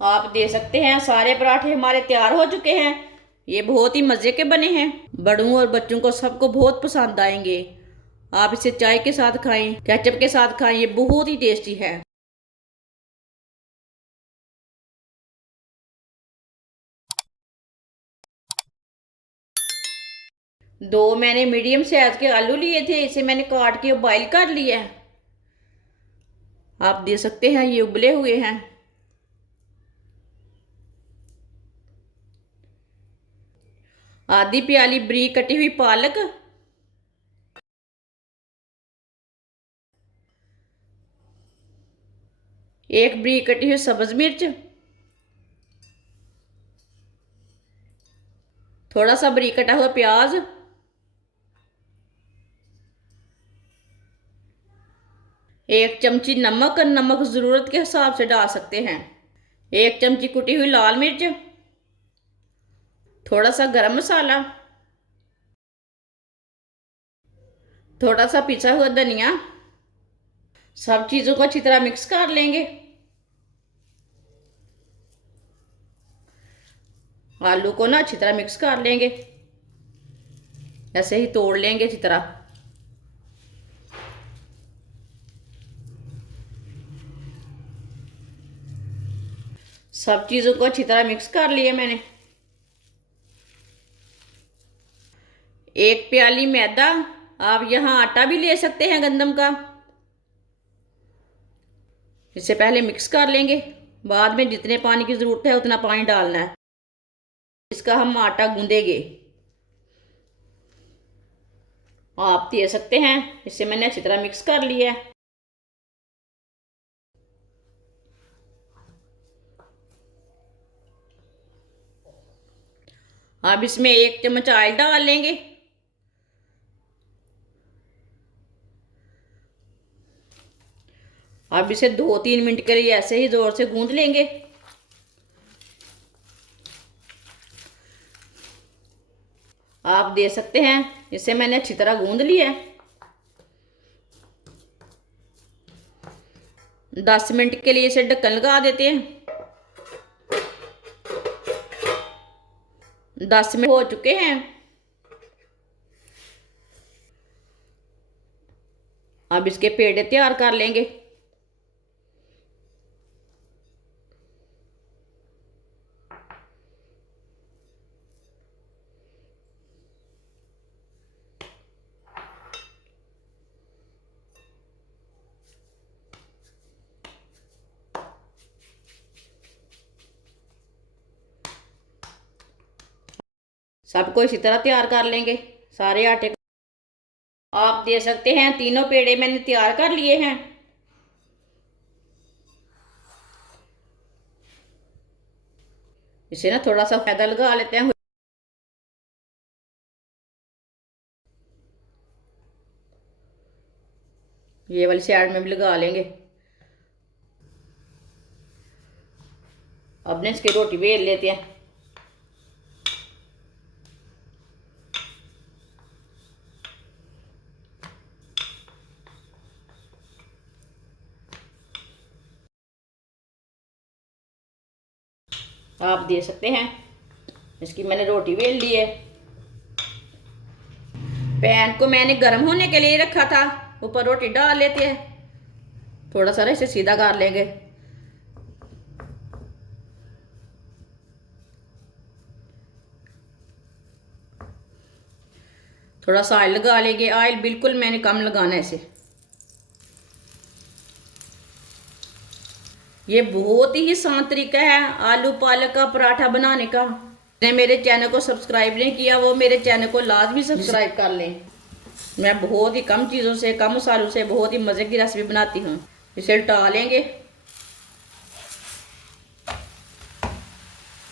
आप दे सकते हैं सारे पराठे हमारे तैयार हो चुके हैं। ये बहुत ही मज़े के बने हैं। बड़ों और बच्चों को सबको बहुत पसंद आएंगे। आप इसे चाय के साथ खाएं, केचप के साथ खाएं, ये बहुत ही टेस्टी है। दो मैंने मीडियम साइज के आलू लिए थे, इसे मैंने काट के बॉईल कर लिया है। आप दे सकते हैं ये उबले हुए हैं। आधी प्याली बरीक कटी हुई पालक, एक बरीक कटी हुई सब्ज मिर्च, थोड़ा सा बरीक कटा हुआ प्याज, एक चमची नमक, नमक ज़रूरत के हिसाब से डाल सकते हैं। एक चमची कुटी हुई लाल मिर्च, थोड़ा सा गरम मसाला, थोड़ा सा पिसा हुआ धनिया। सब चीज़ों को अच्छी तरह मिक्स कर लेंगे। आलू को ना अच्छी तरह मिक्स कर लेंगे, ऐसे ही तोड़ लेंगे अच्छी तरह। सब चीज़ों को अच्छी तरह मिक्स कर लिया मैंने। एक प्याली मैदा, आप यहाँ आटा भी ले सकते हैं गंदम का। इसे पहले मिक्स कर लेंगे, बाद में जितने पानी की ज़रूरत है उतना पानी डालना है। इसका हम आटा गूंदेंगे। आप दे सकते हैं, इसे मैंने अच्छी तरह मिक्स कर लिया है। अब इसमें एक चम्मच ऑयल डाल लेंगे। अब इसे 2-3 मिनट के लिए ऐसे ही जोर से गूंद लेंगे। आप दे सकते हैं, इसे मैंने अच्छी तरह गूंद लिया है। 10 मिनट के लिए इसे ढक्कन लगा देते हैं। 10 मिनट हो चुके हैं। अब इसके पेड़े तैयार कर लेंगे। सबको इसी तरह तैयार कर लेंगे सारे आटे को। आप दे सकते हैं, तीनों पेड़े मैंने तैयार कर लिए हैं। इसे ना थोड़ा सा फायदा लगा लेते हैं। ये वाली साइड में भी लगा लेंगे। अब ने इसकी रोटी बेल लेते हैं। आप दे सकते हैं, इसकी मैंने रोटी बेल ली है। पैन को मैंने गर्म होने के लिए रखा था, ऊपर रोटी डाल लेते हैं। थोड़ा सा इसे सीधा कर लेंगे। थोड़ा सा ऑयल लगा लेंगे। ऑयल बिल्कुल मैंने कम लगाना है इसे। ये बहुत ही आसान तरीका है आलू पालक का पराठा बनाने का। जिसने मेरे चैनल को सब्सक्राइब नहीं किया वो मेरे चैनल को लाजमी सब्सक्राइब कर लें। मैं बहुत ही कम चीज़ों से, कम मसालों से बहुत ही मज़े की रेसिपी बनाती हूँ। इसे उल्टा लेंगे।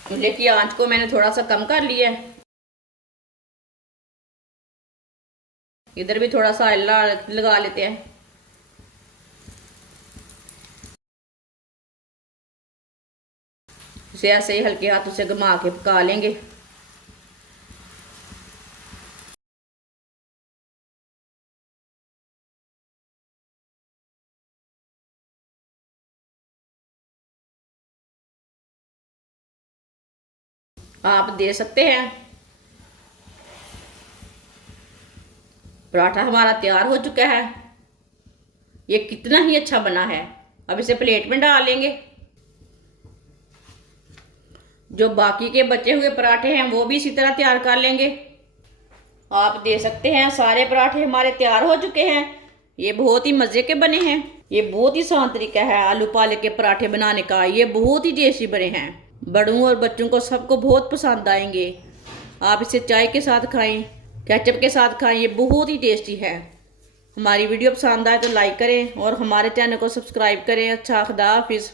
चूल्हे की आंच को मैंने थोड़ा सा कम कर लिया है। इधर भी थोड़ा सा ऑयल लगा लेते हैं। इसे ऐसे ही हल्के हाथों से घुमा के पका लेंगे। आप दे सकते हैं। पराठा हमारा तैयार हो चुका है। ये कितना ही अच्छा बना है। अब इसे प्लेट में डाल लेंगे। जो बाकी के बचे हुए पराठे हैं वो भी इसी तरह तैयार कर लेंगे। आप दे सकते हैं। सारे पराठे हमारे तैयार हो चुके हैं। ये बहुत ही मज़े के बने हैं। ये बहुत ही आसान तरीका है आलू पालक के पराठे बनाने का। ये बहुत ही टेस्टी बने हैं। बड़ों और बच्चों को सबको बहुत पसंद आएंगे। आप इसे चाय के साथ खाएं, केचप के साथ खाएं। ये बहुत ही टेस्टी है। हमारी वीडियो पसंद आए तो लाइक करें और हमारे चैनल को सब्सक्राइब करें। अच्छा, खुदा हाफिज़।